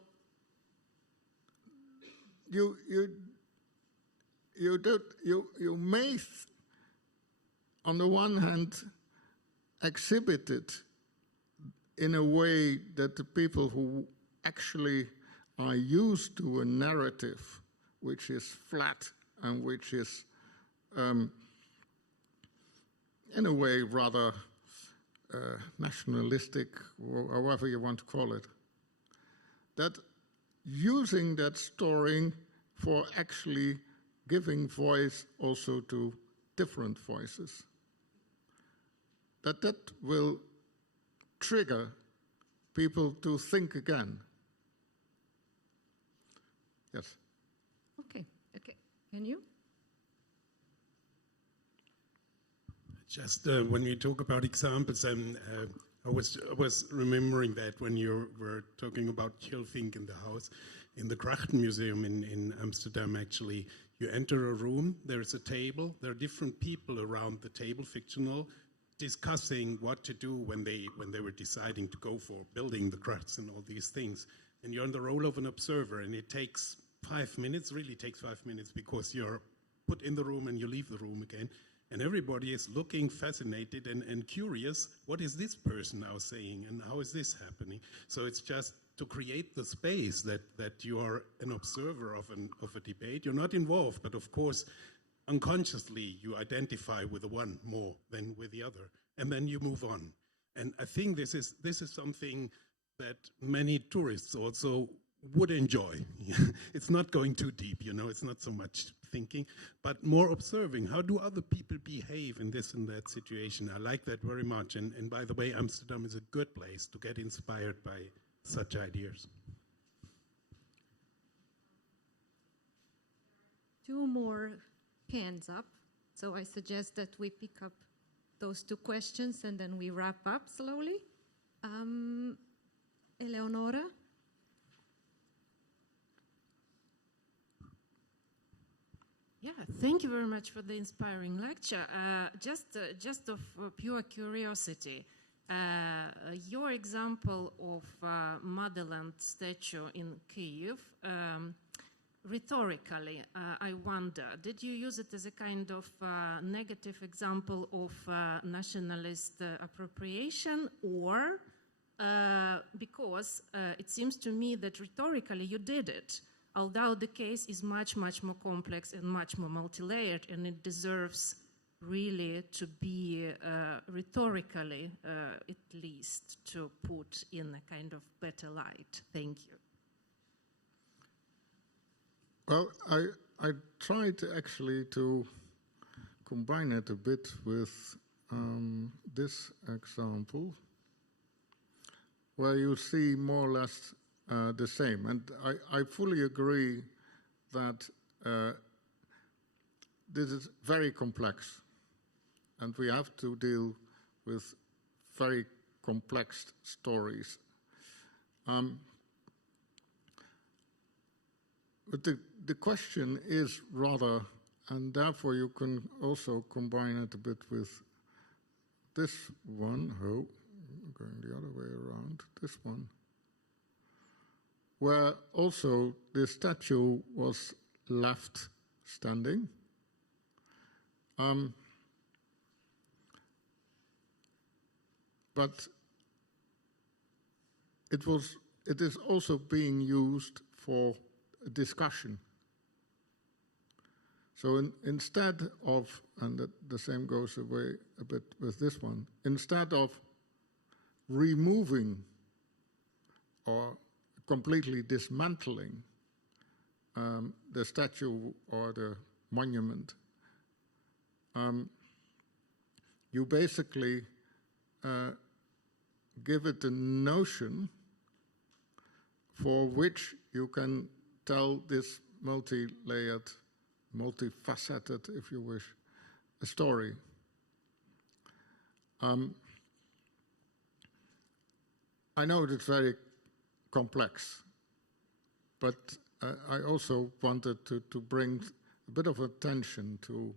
you may, on the one hand, exhibit it in a way that the people who actually are used to a narrative which is flat and which is, in a way, rather nationalistic, or however you want to call it, that using that story for actually giving voice also to different voices, that will trigger people to think again. Yes. Okay. Can you? Just when we talk about examples, I was remembering that when you were talking about Kilvink in the house, in the Grachten Museum in Amsterdam, actually, you enter a room, there's a table, there are different people around the table, fictional, discussing what to do when they were deciding to go for building the Grachts and all these things. And you're in the role of an observer, and it takes 5 minutes, really takes 5 minutes, because you're put in the room and you leave the room again. And everybody is looking fascinated and curious, what is this person now saying and how is this happening? So it's just to create the space that you are an observer of a debate. You're not involved, but of course, unconsciously you identify with the one more than with the other, and then you move on. And I think this is something that many tourists also would enjoy. It's not going too deep, it's not so much thinking, but more observing. How do other people behave in this and that situation? I like that very much. And by the way, Amsterdam is a good place to get inspired by such ideas. Two more hands up. So I suggest that we pick up those two questions and then we wrap up slowly. Eleonora? Yeah, thank you very much for the inspiring lecture. Just of pure curiosity, your example of Motherland statue in Kyiv, rhetorically, I wonder, did you use it as a kind of negative example of nationalist appropriation, or because it seems to me that rhetorically you did it, although the case is much, much more complex and much more multi-layered, and it deserves really to be rhetorically, at least, to put in a kind of better light. Thank you. Well, I tried actually to combine it a bit with this example, where you see more or less the same. And I fully agree that this is very complex, and we have to deal with very complex stories. But the question is rather, and therefore you can also combine it a bit with this one, going the other way around, this one, where also the statue was left standing. But it is also being used for a discussion. So instead of, and the same goes away a bit with this one, instead of removing or completely dismantling the statue or the monument, you basically give it a notion for which you can tell this multi-layered, multifaceted, if you wish, a story. I know it's very complex, but I also wanted to bring a bit of attention to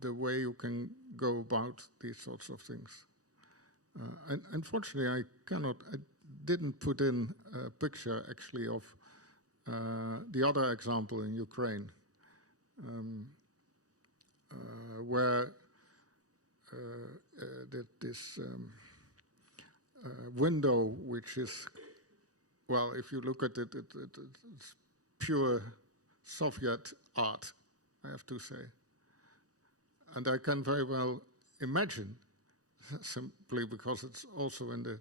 the way you can go about these sorts of things. And unfortunately, I didn't put in a picture actually of the other example in Ukraine, where this window, which is, well, if you look at it, it's pure Soviet art, I have to say. And I can very well imagine, simply because it's also in the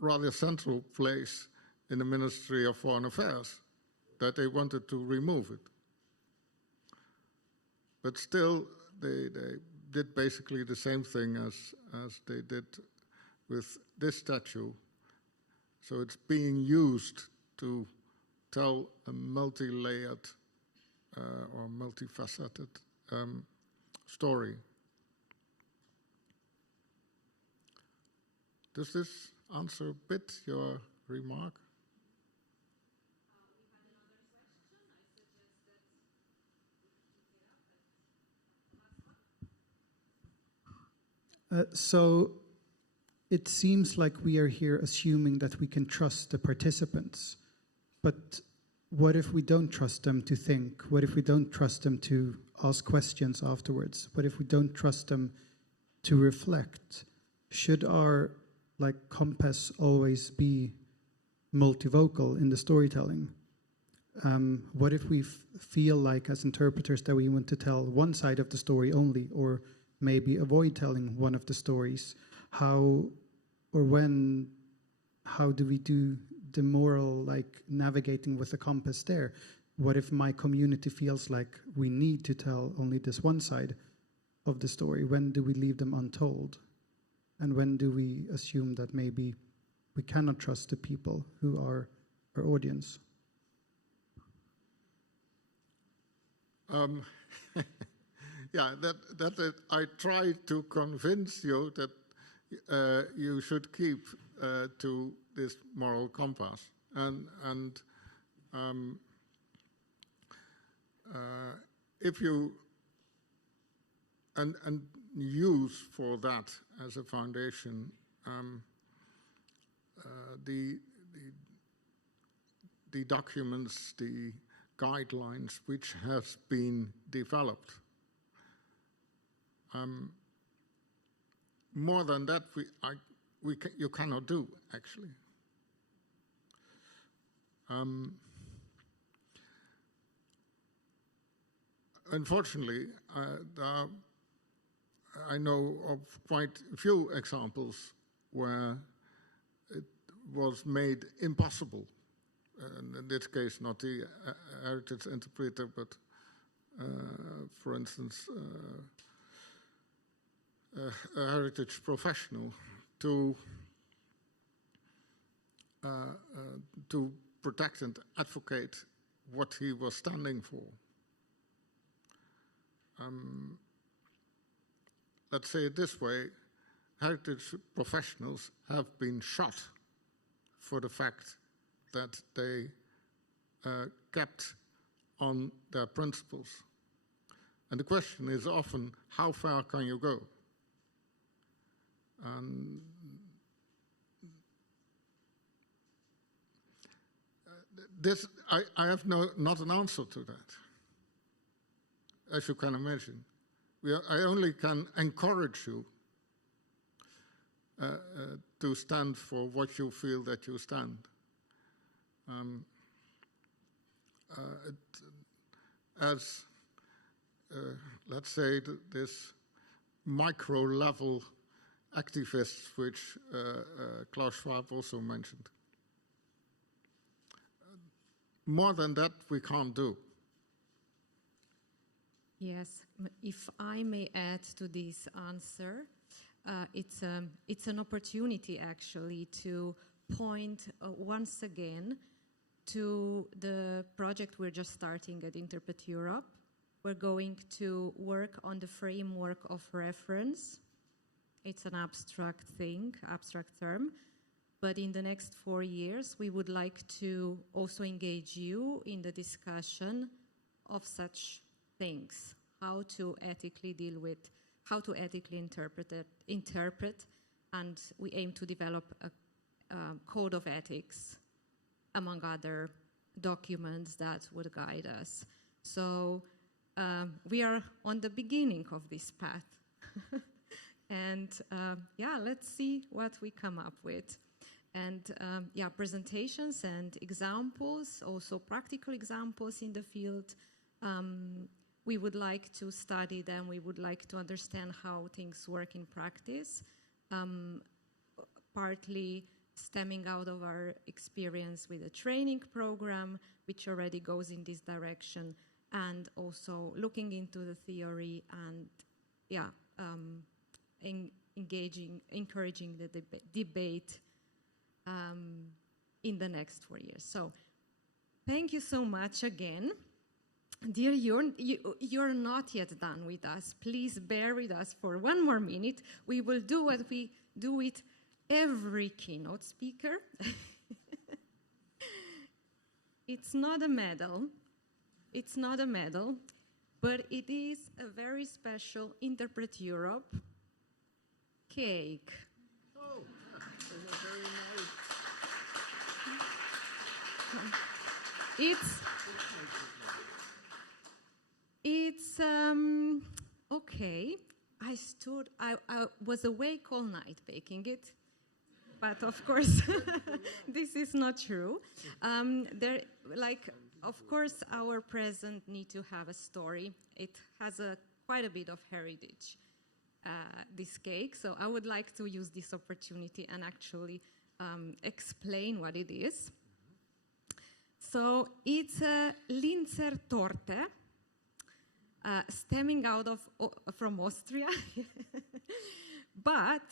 rather central place in the Ministry of Foreign Affairs, that they wanted to remove it. But still, they did basically the same thing as they did with this statue. So it's being used to tell a multi-layered or multifaceted story. Does this answer a bit your remark? So it seems like we are here assuming that we can trust the participants. But what if we don't trust them to think? What if we don't trust them to ask questions afterwards? What if we don't trust them to reflect? Should our compass always be multivocal in the storytelling? What if we feel like as interpreters that we want to tell one side of the story only, or maybe avoid telling one of the stories? How do we do the moral navigating with the compass there? What if my community feels like we need to tell only this one side of the story? When do we leave them untold? And when do we assume that maybe we cannot trust the people who are our audience? Yeah, that I try to convince you that you should keep to this moral compass, and if you and use for that as a foundation the documents, the guidelines which have been developed. More than that, you cannot do, actually. Unfortunately, I know of quite a few examples where it was made impossible. And in this case, not the heritage interpreter, but for instance, a heritage professional to protect and advocate what he was standing for. Let's say it this way: heritage professionals have been shot for the fact that they kept on their principles. And the question is often, how far can you go? This, I have not an answer to that, as you can imagine. I only can encourage you to stand for what you feel that you stand. As, let's say, this micro-level activists, which Klaus Schwab also mentioned. More than that, we can't do. Yes, if I may add to this answer, it's an opportunity actually to point once again to the project we're just starting at Interpret Europe. We're going to work on the framework of reference. It's an abstract thing, abstract term. But in the next 4 years, we would like to also engage you in the discussion of such things, how to ethically deal with, how to ethically interpret, and we aim to develop a code of ethics, among other documents that would guide us. So we are on the beginning of this path. And yeah, let's see what we come up with. And yeah, presentations and examples, also practical examples in the field. We would like to study them. We would like to understand how things work in practice, partly stemming out of our experience with a training program, which already goes in this direction, and also looking into the theory and, yeah, encouraging the debate in the next 4 years. So thank you so much again. Dear Jurn, you're not yet done with us. Please bear with us for 1 more minute. We will do what we do with every keynote speaker. It's not a medal. It's not a medal, but it is a very special Interpret Europe cake. Oh, very nice. It's okay. I was awake all night baking it, but of course, this is not true. Of course, our present need to have a story. It has quite a bit of heritage, this cake. So I would like to use this opportunity and actually explain what it is. So it's a Linzer Torte, stemming out from Austria, but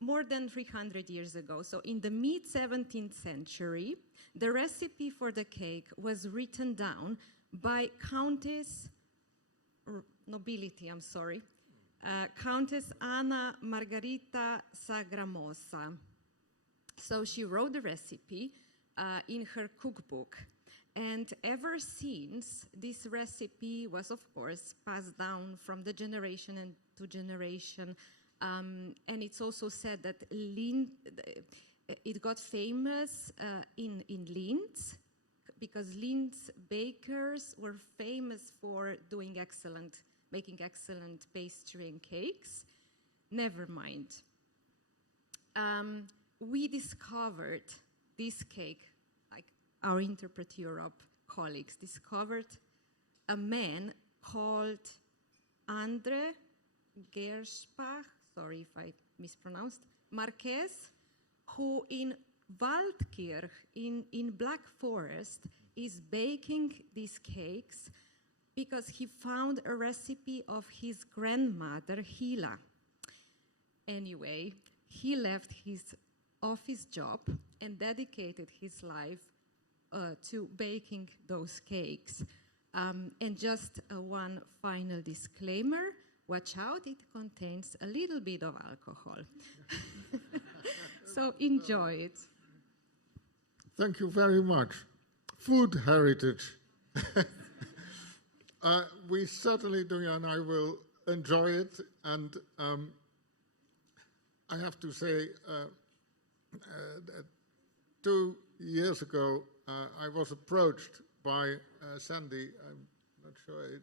more than 300 years ago. So in the mid-17th century, the recipe for the cake was written down by Countess Anna Margarita Sagramosa. So she wrote the recipe in her cookbook. And ever since, this recipe was, of course, passed down from the generation to generation. And it's also said that it got famous in Linz, because Linz bakers were famous for making excellent pastry and cakes. Never mind. We discovered this cake, like our Interpret Europe colleagues discovered a man called Andre Gerspach, sorry if I mispronounced, Marquez, who in Waldkirch, in Black Forest, is baking these cakes because he found a recipe of his grandmother, Hila. Anyway, he left his office job and dedicated his life to baking those cakes. And just one final disclaimer, watch out, it contains a little bit of alcohol. So enjoy it. Thank you very much. Food heritage. We certainly, Dunya and I, will enjoy it. And I have to say, that 2 years ago, I was approached by Sandy. I'm not sure it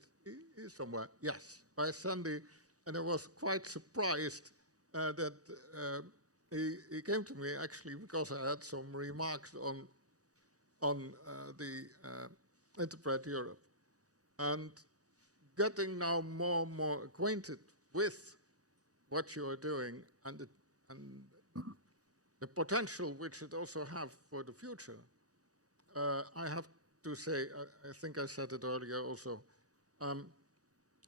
is somewhere. Yes, by Sandy, and I was quite surprised that he came to me actually because I had some remarks on the Interpret Europe, and getting now more and more acquainted with what you are doing and the potential which it also have for the future. I have to say, I think I said it earlier also,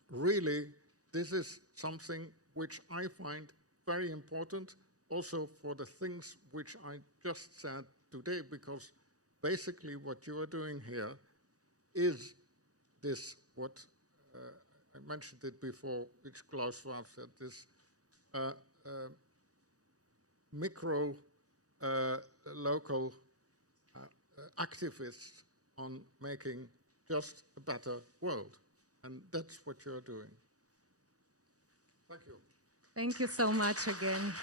really, this is something which I find very important also for the things which I just said today, because basically what you are doing here is this, what I mentioned it before, which Klaus Schwab said, this micro local activists on making just a better world. And that's what you're doing. Thank you. Thank you so much again.